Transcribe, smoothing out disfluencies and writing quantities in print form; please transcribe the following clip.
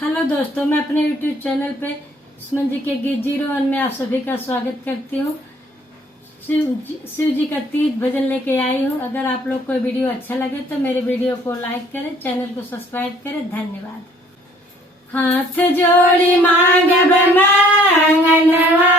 Hello दोस्तों, मैं अपने YouTube चैनल पे सुमन जी के गीत 01 में आप सभी का स्वागत करती हूँ। शिव जी का 30 भजन लेके आई हूँ। अगर आप लोग को वीडियो अच्छा लगे तो मेरे वीडियो को लाइक करें, चैनल को सब्सक्राइब करें। धन्यवाद। हाथ जोड़ी मांगब मांगनवा